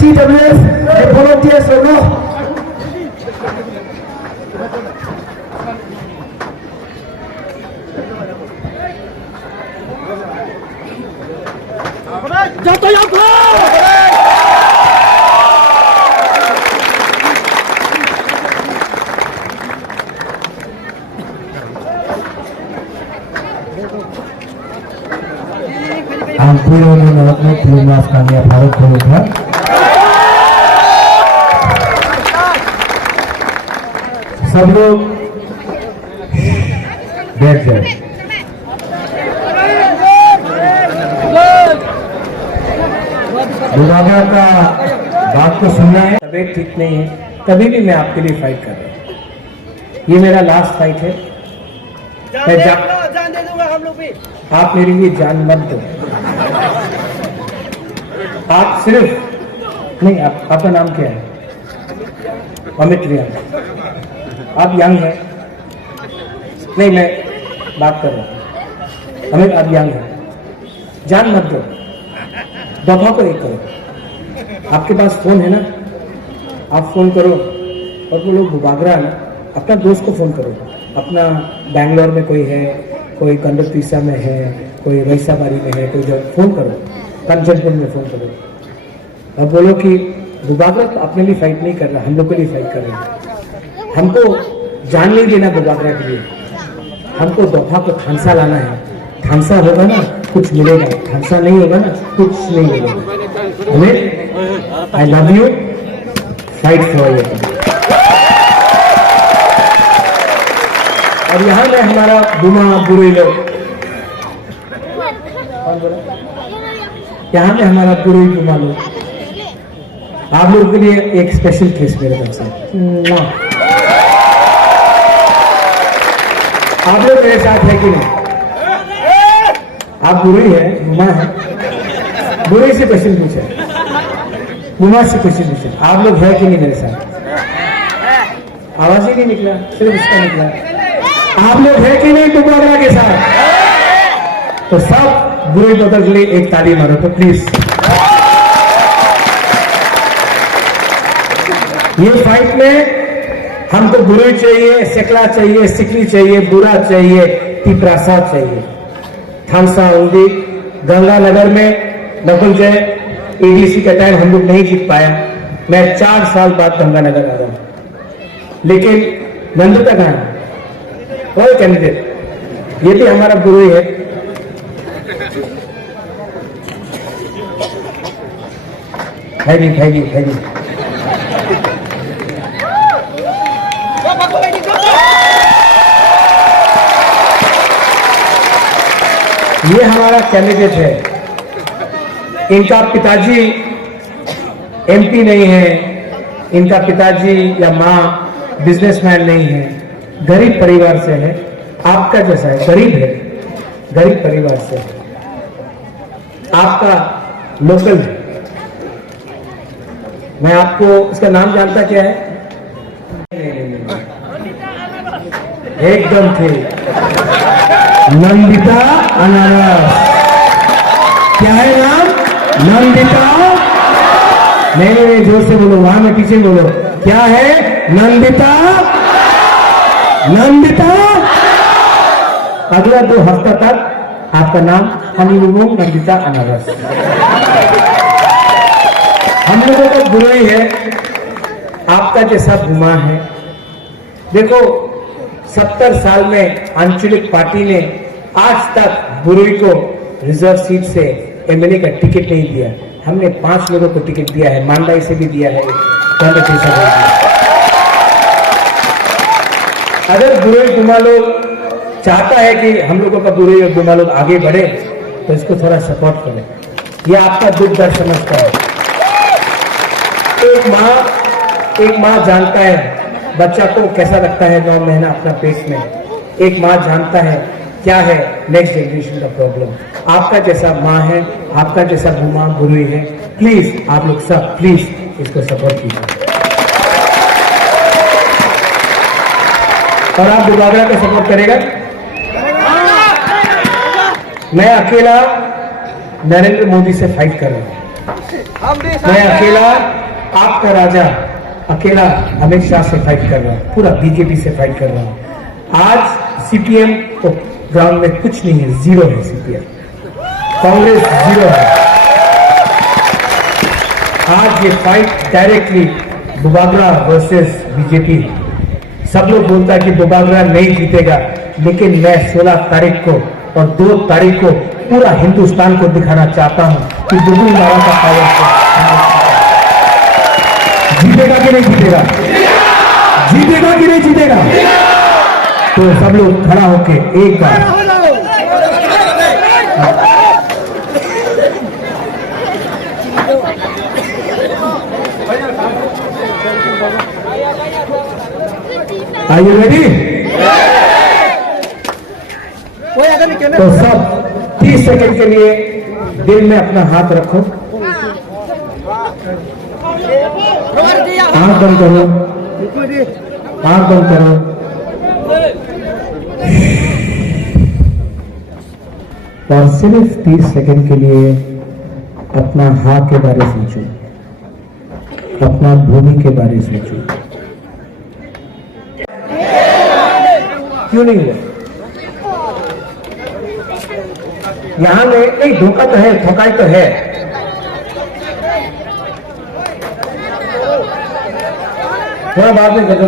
TWS, the volunteers or no? Bharat सब लोग बैठ जाए। बुलावा का बात को सुनना है। तबीयत ठीक नहीं है, तभी भी मैं आपके लिए फाइट कर रहा हूँ। ये मेरा लास्ट फाइट है। मैं जान दे दूंगा हम लोग भी। आप मेरे लिए जान मत दो। आप सिर्फ नहीं, आपका नाम क्या है? अमित रिया। आप यंग हैं? नहीं, मैं बात कर रहा हूँ। अमित, आप यंग हैं, जान मत दो, दफा को एक करो। आपके पास फोन है ना, आप फोन करो और वो लोग बुबागरा है ना, अपना दोस्त को फोन करो। अपना बैंगलोर में कोई है, कोई कंडोपीसा में है, कोई वैसाबारी में है, कोई जगह फोन करो, कंचनपुर में फोन करो और बोलो कि बुबागरा तो अपने लिए फाइट नहीं कर रहा, हम लोग के लिए फाइट कर रहे हैं। हमको जान नहीं देना बुबागरा के लिए, हमको दफा को थानसा लाना है। थानसा होगा ना कुछ मिलेगा, थानसा नहीं होगा ना कुछ नहीं मिलेगा। हमें I love you, fight for you. और यहाँ में हमारा बुमा बुरे लोग, यहाँ में हमारा बुरे बुमा लोग, आप लोगों के लिए एक स्पेशल केस मेरे तरफ से। आप लोग मेरे साथ है कि नहीं? आप बुरी है, बुमा है, बुरी से क्वेश्चन पूछे, बुमा से क्वेश्चन पूछे। आप लोग है कि नहीं मेरे साथ? आवाज ही नहीं निकला, सिर्फ इसका निकला। आप लोग है कि नहीं बुबागरा के साथ? तो सब बुरे बदल के लिए एक ताली मारो तो प्लीज। ये फाइट में हमको गुरु चाहिए, सेकला चाहिए, सिकली चाहिए, बुरा चाहिए, तिपरासा चाहिए। थानसा उंडी गंगानगर में नकुल जय एडीसी का टाइम हम लोग नहीं जीत पाया। मैं 4 साल बाद गंगानगर आ रहा हूं, लेकिन नंदिता कहां है? कोई कैंडिडेट, ये भी हमारा गुरु है। है। ये हमारा कैंडिडेट है। इनका पिताजी एमपी नहीं है, इनका पिताजी या माँ बिजनेसमैन नहीं है, गरीब परिवार से है। आपका जैसा है, गरीब है, गरीब परिवार से है। आपका लोकल है। मैं आपको इसका नाम जानता क्या है? एकदम थे नंदिता अनारस। क्या है नाम? नंदिता। नहीं, जोर से बोलो, वहां में पीछे बोलो। क्या है? नंदिता। नंदिता। अगला 2 हफ्ता तक आपका नाम हनीमून नंदिता अनारस। हम लोगों को बुराई है, आपका जैसा गुमा है। देखो 70 साल में आंचलिक पार्टी ने आज तक बुरुई को रिजर्व सीट से एमएलए का टिकट नहीं दिया। हमने 5 लोगों को टिकट दिया है, मांडाई से भी दिया है। दंड कैसा बोलते। अगर बुरे गुमा लोग चाहता है कि हम लोगों का बुरे गुमा लोग आगे बढ़े तो इसको थोड़ा सपोर्ट करें। ये आपका दुख दर्द समझता है। एक माँ जानता है बच्चा को कैसा लगता है 9 महीना अपना पेट में। एक माँ जानता है क्या है नेक्स्ट जनरेशन का प्रॉब्लम। आपका जैसा माँ है, आपका जैसा गुमा गुरु है, प्लीज आप लोग सब प्लीज इसको सपोर्ट कीजिए। और आप बुबागरा को सपोर्ट करेगा। मैं अकेला नरेंद्र मोदी से फाइट कर रहा हूं। मैं अकेला आपका राजा अकेला अमित शाह से फाइट कर रहा हूं, पूरा बीजेपी से फाइट कर रहा हूं। आज सीपीएम तो ग्राउंड में कुछ नहीं है, जीरो है सीपीएम, कांग्रेस जीरो है। आज ये fight directly Bubagra versus BJP है। सब लोग बोलता है कि बुबागरा नहीं जीतेगा, लेकिन मैं 16 तारीख को और 2 तारीख को पूरा हिंदुस्तान को दिखाना चाहता हूं कि बुबागरा का पावर जीतेगा कि नहीं जीतेगा, जीतेगा कि नहीं जीतेगा। तो सब लोग खड़ा होके एक बार Are you ready? तो सब 30 सेकंड के लिए दिल में अपना हाथ रखो, आंख बंद करो, आंख बंद करो। और सिर्फ 30 सेकंड के लिए अपना हाथ के बारे में सोचो, अपना भूमि के बारे में सोचो। क्यों नहीं हुआ? यहां में नहीं, धोखा तो है, ठोकाई तो है। थोड़ा बाद में करो,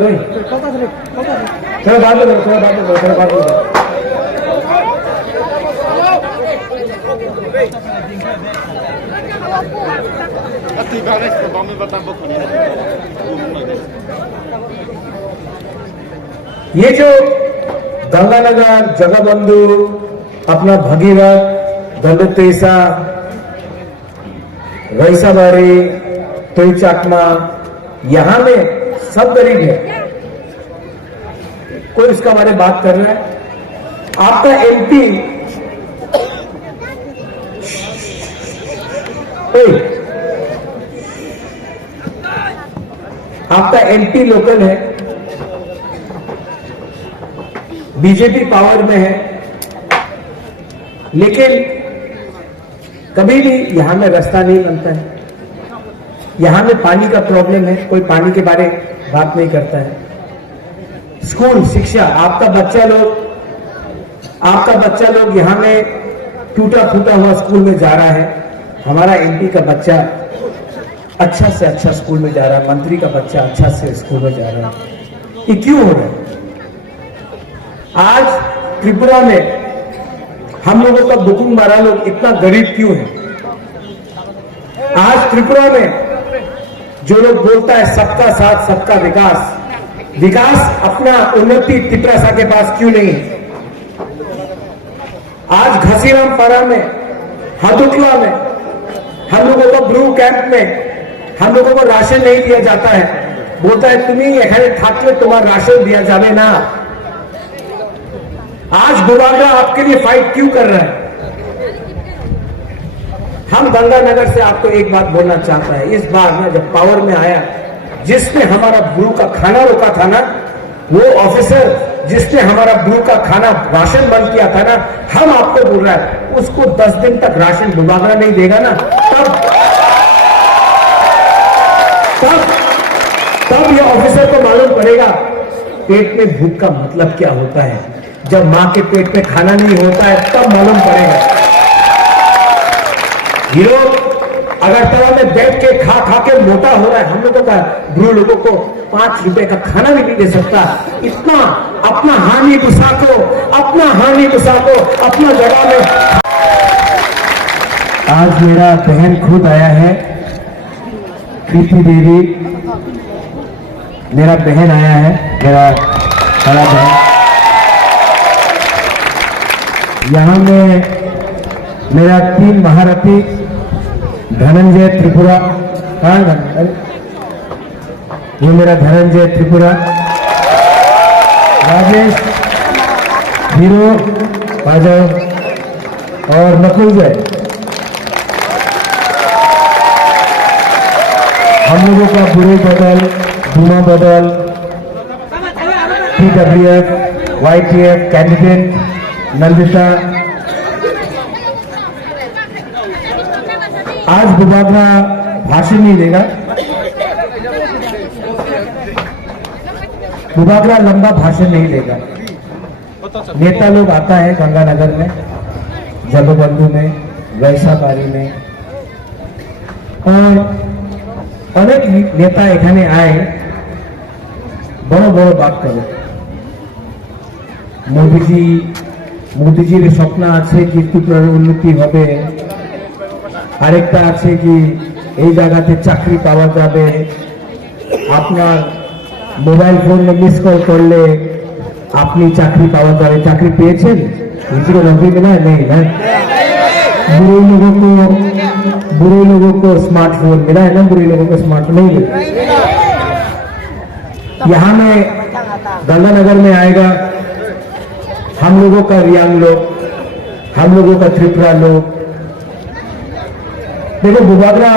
थोड़ा बाद में करो, थोड़ा बाद में करो, थोड़ा बाद में करो। ये जो गंगानगर, जगबंधु, अपना भगीरथ, दंडतेसा, रईसाबाड़ी, तोईचाकमा, यहां में सब गरीब है। कोई उसका बारे में बात कर रहा है। आपका एमपी आपका एमपी लोकल है, बीजेपी पावर में है, लेकिन कभी भी यहां में रास्ता नहीं बनता है। यहां में पानी का प्रॉब्लम है, कोई पानी के बारे में बात नहीं करता है। स्कूल शिक्षा, आपका बच्चा लोग यहां में टूटा फूटा हुआ स्कूल में जा रहा है। हमारा एमपी का बच्चा अच्छा से अच्छा स्कूल में जा रहा है, मंत्री का बच्चा अच्छा से स्कूल में जा रहा है। ये क्यों हो रहा है? आज त्रिपुरा में हम लोगों का बुकुंग मारा लोग इतना गरीब क्यों है? आज त्रिपुरा में जो लोग बोलता है सबका साथ सबका विकास, विकास अपना उन्नति त्रिपुरा के पास क्यों नहीं है? आज घसीराम पारा में, हाथुकला में हम लोगों को ब्रू कैंप में हम लोगों को राशन नहीं दिया जाता है। बोलता है तुम्हें एखाने थाकले तुम्हारा राशन दिया जावे ना। आज बुबागरा आपके लिए फाइट क्यों कर रहा है? हम गंगानगर से आपको एक बात बोलना चाहता है। इस बार ना जब पावर में आया, जिसने हमारा ब्रू का खाना रोका था ना, वो ऑफिसर जिसने हमारा ब्रू का खाना राशन बंद किया था ना, हम आपको बोल रहा है उसको 10 दिन तक राशन बुबागरा नहीं देगा ना, तब ये ऑफिसर को मालूम पड़ेगा पेट में भूख का मतलब क्या होता है। जब मां के पेट में खाना नहीं होता है तब मालूम पड़ेगा। ये लोग अगर तवा में बैठ के खा के मोटा हो रहा है, हम लोगों का ब्रू लोगों को 5 रुपए का खाना भी नहीं दे सकता। इतना अपना हानि गुस्सा को अपना जगह में। आज मेरा बहन खुद आया है, प्रीति देवी, मेरा बहन आया है, मेरा बड़ा बहन। यहाँ में मेरा 3 महारथी धनंजय त्रिपुरा, ये मेरा धनंजय त्रिपुरा, राजेश हीरो अजय और नकुल जय। हम लोगों का बुरे बदल, धुमा बदल, PWF, YTF कैंडिडेट नंदिता। आज बुबागरा भाषण नहीं देगा। बुबागरा लंबा भाषण नहीं देगा। नेता लोग आता है गंगानगर में, जगबंधु में, वैशाबारी में, और अनेक नेता एखाने आए बड़ो बड़ो बात करे। मोदीजीर स्वप्न आछे कि ত্রিপুরার উন্নতি হবে, আরেকটা আছে কি এই জায়গাতে চাকরি পাওয়া যাবে, আপনার মোবাইল ফোনে মিস কল করলে আপনি চাকরি পাওয়া যাবে। চাকরি পেয়েছেন? किसी को नौकरी मिला है? नहीं है। बुरे लोगों को स्मार्टफोन मिला है ना? बुरे लोगों को स्मार्टफोन नहीं मिला। यहाँ में गंगानगर में आएगा हम लोगों का रियांग लोग, हम लोगों का त्रिपुरा लोग। देखो बुबागरा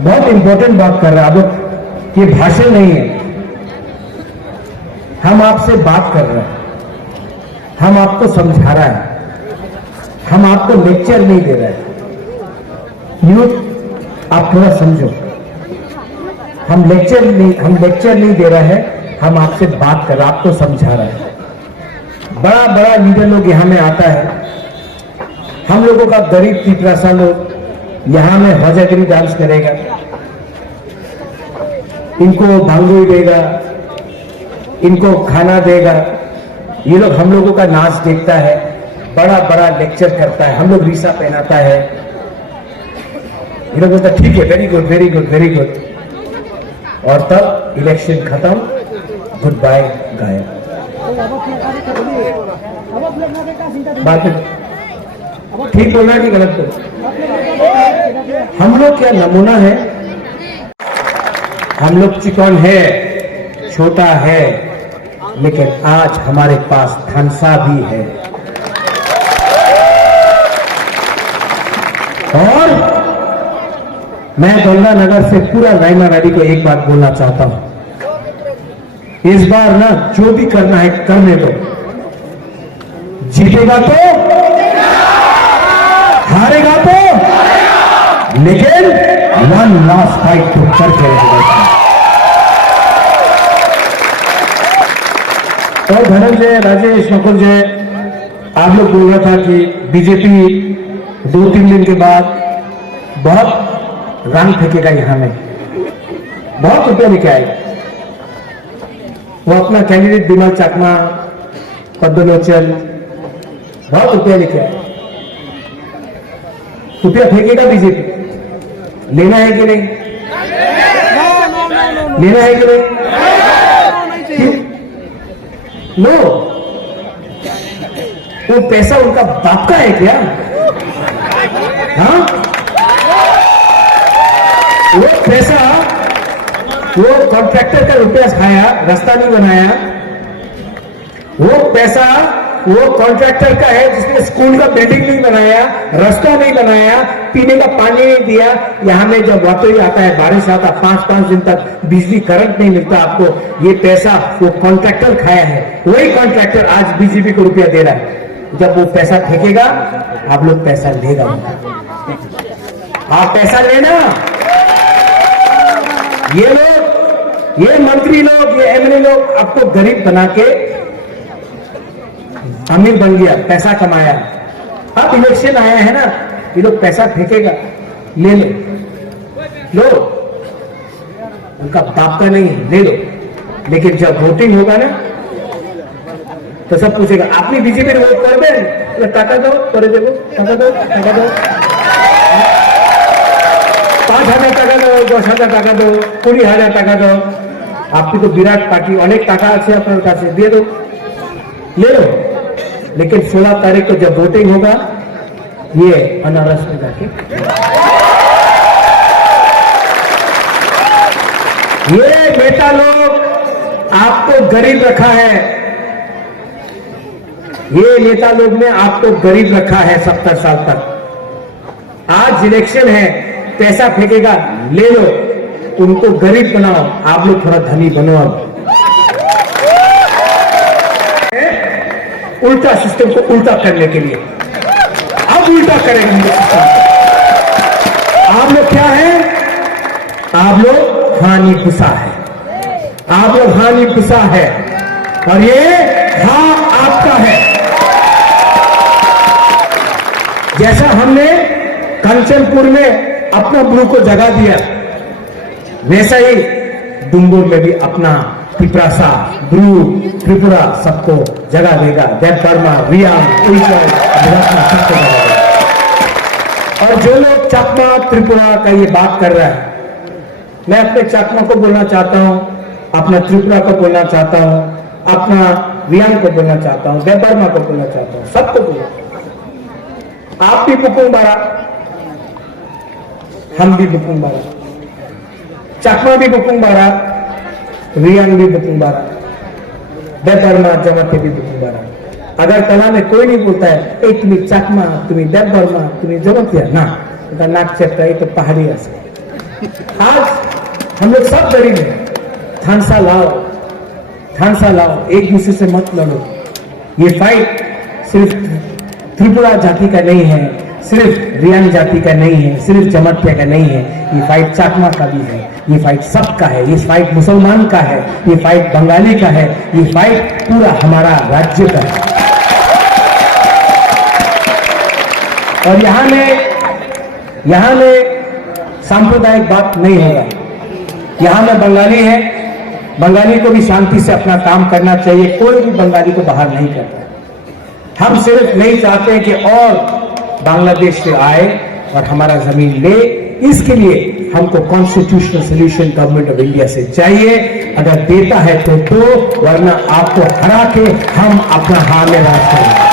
बहुत इंपॉर्टेंट बात कर रहा है। अब ये भाषण नहीं है, हम आपसे बात कर रहे हैं, हम आपको समझा रहा है, हम आपको लेक्चर नहीं दे रहे हैं। यूथ आप थोड़ा समझो, हम लेक्चर नहीं दे रहे हैं, हम आपसे बात कर रहे हैं, आपको समझा रहे हैं। बड़ा बड़ा लीडर लोग यहाँ में आता है, हम लोगों का गरीब त्रिपुरा लोग यहाँ में हजागिरी डांस करेगा, इनको भांगुई देगा, इनको खाना देगा। ये लोग हम लोगों का नाच देखता है, बड़ा बड़ा लेक्चर करता है, हम लोग रीसा पहनाता है। ये लोग बोलता ठीक है, very good very good very good, और तब इलेक्शन खत्म, गुड बाय गायब। बात ठीक बोलना है कि गलत बोल? हम लोग क्या नमूना है? हम लोग चिकन है, छोटा है, लेकिन आज हमारे पास धनसा भी है। और मैं गंगानगर से पूरा रायमा वैली को एक बात बोलना चाहता हूं, इस बार ना जो भी करना है करने दो। जीतेगा तो, हारेगा तो, लेकिन वन लास्ट फाइट तो करके रहेगा। और धनंजय, राजेश, नकुल जय, आप लोग बोल रहा था कि बीजेपी 2-3 दिन के बाद बहुत रंग फेंकेगा यहाँ में, बहुत रुपया लेके आएगा। वो अपना कैंडिडेट विमल चाकमा, पद्मलोचन, बहुत रुपया लेके आए। रुपया फेंकेगा बीजेपी, लेना है कि नहीं? लेना है कि नहीं? लो, वो पैसा उनका बाप का है क्या? हाँ, वो पैसा वो कॉन्ट्रैक्टर का रुपया खाया, रास्ता नहीं बनाया। वो पैसा वो कॉन्ट्रैक्टर का है जिसने स्कूल का बिल्डिंग नहीं बनाया, रास्ता नहीं बनाया, पीने का पानी नहीं दिया। यहाँ में जब वातोई आता है, बारिश आता, 5-5 दिन तक बिजली करंट नहीं मिलता आपको, ये पैसा वो कॉन्ट्रैक्टर खाया है। वही कॉन्ट्रैक्टर आज बीजेपी को रुपया दे रहा है। जब वो पैसा फेंकेगा, आप लोग पैसा लेगा, आप पैसा लेना। ये लोग, ये मंत्री लोग, ये एमएलए लोग आपको गरीब बना के अमीर बन गया, पैसा कमाया। अब इलेक्शन आया है ना, ये लोग पैसा फेंकेगा, ले लो, उनका बाप का नहीं है, ले लो। लेकिन जब वोटिंग होगा ना, तो सब पूछेगा आपने बीजेपी वोट कर दे, टाका दो, करे देवो, टाका दो, टाका दो, 5,000 টাকা दो, 10,000 টাকা दो, 20,000 টাকা दो। आपकी तो विराट पार्टी अनेक टाका আছে আপনার কাছে দিয়ে दो ले लो लेकिन 16 तारीख को जब वोटिंग होगा ये अनारस में जाके ये नेता लोग आपको गरीब रखा है ये नेता लोग ने आपको गरीब रखा है 70 साल तक आज इलेक्शन है पैसा फेंकेगा ले लो उनको गरीब बनाओ आप लोग थोड़ा धनी बनो अब उल्टा सिस्टम को उल्टा करने के लिए अब उल्टा करेंगे आप लोग क्या है आप लोग हानि पुसा है आप लोग हानि पुसा है और ये हाँ आपका है जैसा हमने कंचनपुर में अपना ब्रू को जगा दिया वैसा ही डुंगुर में भी अपना पिपरासा ब्रू त्रिपुरा सबको जगा देगा देवबर्मा रियाम उल्चर सबको जगा देगा और जो लोग चकमा त्रिपुरा का ये बात कर रहा है मैं अपने चकमा को बोलना चाहता हूं अपना त्रिपुरा को बोलना चाहता हूं अपना रियाम को बोलना चाहता हूं देवबर्मा को बोलना चाहता हूं सबको बोलना आप भी बुकुंग बारा हम भी बुकुंग बारा चकमा भी बुकुंग बारा रियांग भी बुकुंग बारा देवबर्मा जमाते भी बुकुंग बारा अगर तला में कोई नहीं बोलता है तुम्हें चकमा तुम्हें देवबर्मा तुम्हें जमातिया ना नाक चेपता है तो पहाड़ी ऐसे आज हम लोग सब गरीब हैं थानसा लाओ एक दूसरे से मत लड़ो ये फाइट सिर्फ त्रिपुरा जाति का नहीं है सिर्फ रियांग जाति का नहीं है सिर्फ जमातिया का नहीं है ये फाइट चाकमा का भी है ये फाइट सबका है ये फाइट मुसलमान का है ये फाइट बंगाली का है ये फाइट पूरा हमारा राज्य का है और यहाँ में सांप्रदायिक बात नहीं होगा यहाँ में बंगाली है बंगाली को भी शांति से अपना काम करना चाहिए कोई भी बंगाली को बाहर नहीं करता हम सिर्फ नहीं चाहते कि और बांग्लादेश से आए और हमारा जमीन ले इसके लिए हमको constitutional solution government of India से चाहिए अगर देता है तो दो वरना आपको हरा के हम अपना हार में राज करेंगे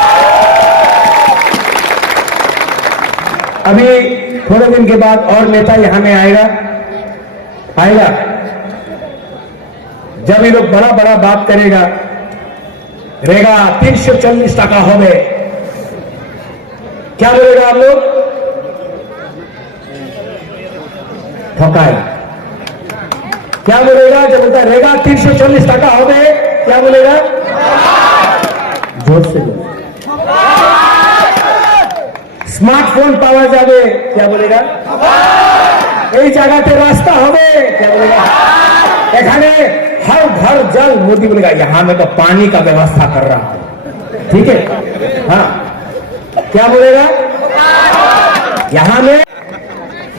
अभी थोड़े दिन के बाद और नेता यहां में आएगा जब ये लोग बड़ा बड़ा बात करेगा रेगा 340 टाका हो गए क्या बोलेगा आप लोग ठोकाए क्या बोलेगा जब बोलता रेगा 340 टाका हो गए क्या बोलेगा जोर से बोले स्मार्टफोन पावा जाए क्या बोलेगा এই জায়গাতে রাস্তা হবে क्या बोलेगा এখানে हर घर जल मोदी बोलेगा यहां में तो पानी का व्यवस्था कर रहा हूं ठीक है हाँ क्या बोलेगा यहां में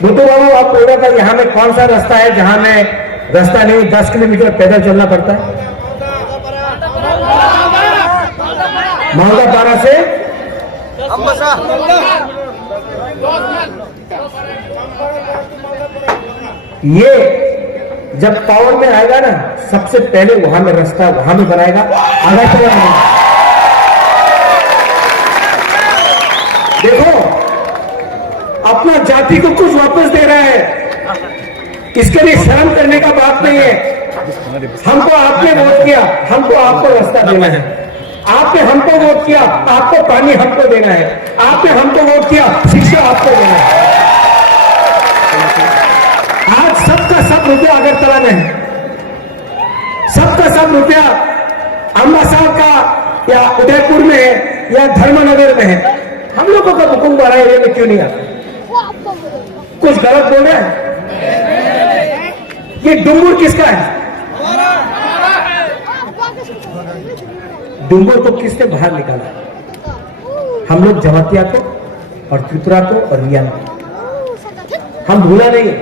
बुद्धू बाबू आप बोलेगा था यहां में कौन सा रास्ता है जहां में रास्ता नहीं 10 किलोमीटर पैदल चलना पड़ता है मालदापारा से ये जब पावर में आएगा ना सबसे पहले वहां में रास्ता वहां में बनाएगा आधा चला नहीं देखो अपना जाति को कुछ वापस दे रहा है इसके लिए शर्म करने का बात नहीं है हमको आपने वोट किया हमको आपको रास्ता देना है आपने हमको वोट किया आपको पानी हमको देना है आपने हमको वोट किया शिक्षा आपको देना है आज सबका सब रुपया अगरतला में है सबका सब रुपया अम्बा साहब का या उदयपुर में है या धर्मनगर में है हम लोगों का हुकुम बड़ा एरिया में क्यों नहीं आता कुछ गलत बोल रहे हैं ये डुंगुर किसका है डुंगुर को किसने बाहर निकाला हम लोग जमातिया को और त्रिपुरा को और रियांग को हम भूला नहीं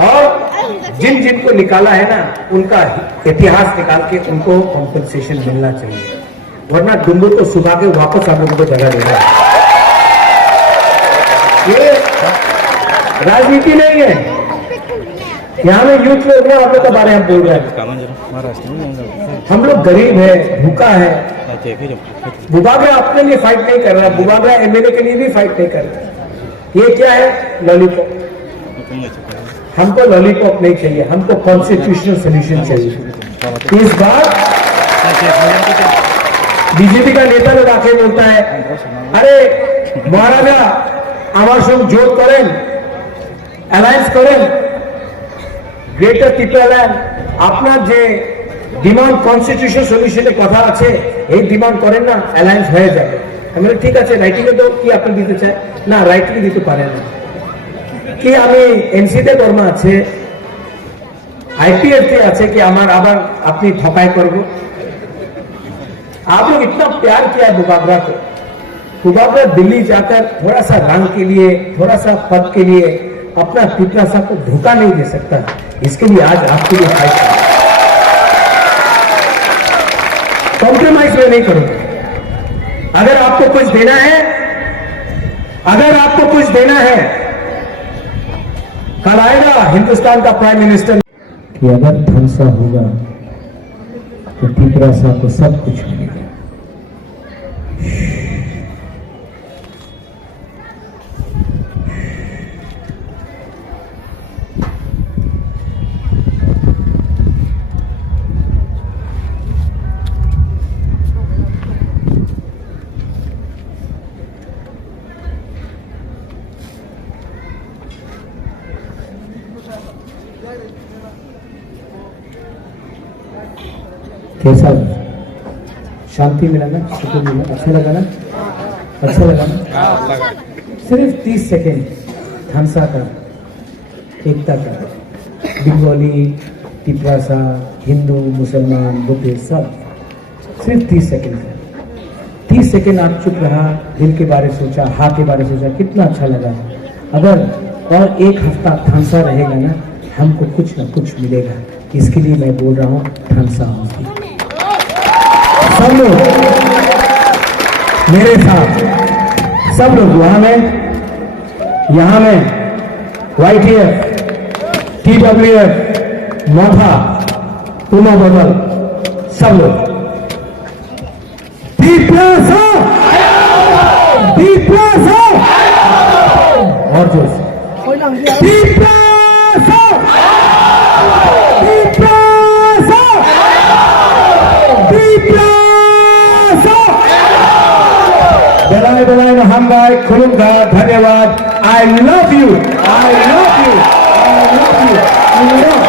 और जिन जिनको निकाला है ना उनका इतिहास निकाल के उनको कॉम्पेंसेशन मिलना चाहिए वरना डुंगुर को सुबह के वापस आप लोगों को जगह देना ये राजनीति नहीं है यहाँ में यूथ लोग ना आप लोग के बारे में बोल रहे हैं। हम लोग गरीब है, भूखा है। बुबागरा अपने लिए फाइट नहीं कर रहा, बुबागरा एमएलए के लिए भी फाइट नहीं कर रहा। ये क्या है? लॉलीपॉप। हमको लॉलीपॉप नहीं चाहिए, हमको कॉन्स्टिट्यूशनल सोल्यूशन चाहिए। इस बार बीजेपी का नेता लोग आके बोलता है, अरे महाराजा আমার সঙ্গে জোট করেন, অ্যালায়েন্স করেন, গ্রেটার ত্রিপুরাল্যান্ড আপনার যে ডিমান্ড কনস্টিটিউশন সলিউশনের কথা আছে এই ডিমান্ড করেন না, অ্যালায়েন্স হয়ে যাবে। আমি বলি ঠিক আছে, রাইটিং এ তো কি আপনি দিতে চান? না, রাইটিং দিতে পারেন না। কি আমি এনসিতে কর্মা আছে, আইপিএফতে আছে कि আমার আবার আপনি ঠকাই করব? आप लोग इतना प्यार किया बुबागरा को। बुबागरा दिल्ली जाकर थोड़ा सा रंग के लिए, थोड़ा सा पद के लिए अपना पिपला साहब को धोखा नहीं दे सकता। इसके लिए आज आपके लिए फाइट कर, कॉम्प्रोमाइज में नहीं करूंगा। अगर आपको कुछ देना है, अगर आपको कुछ देना है, कल आएगा हिंदुस्तान का प्राइम मिनिस्टर कि अगर धनसा होगा तो पिपला साहब को सब कुछ मिलेगा। कैसा शांति मिला ना, सुकून मिला, अच्छा लगा ना, अच्छा लगा ना। सिर्फ 30 सेकेंड धनसा का, एकता का, बंगाली, तिपरासा, हिंदू, मुसलमान, बुद्धिस्ट सब, सिर्फ 30 सेकेंड का। 30 सेकेंड आप चुप रहा, दिल के बारे सोचा, हाँ के बारे सोचा, कितना अच्छा लगा। अगर और एक हफ्ता धनसा रहेगा ना, हमको कुछ ना कुछ मिलेगा। इसके लिए मैं बोल रहा हूँ धनसा होगी। सब लोग मेरे साथ, सब लोग यहाँ में YTF, TWF, मोथा, तुमा बदल, सब लोग और जोर से बेलाए बेलाए हम भाई खुलूंगा। धन्यवाद। I love you. I love you. I love you.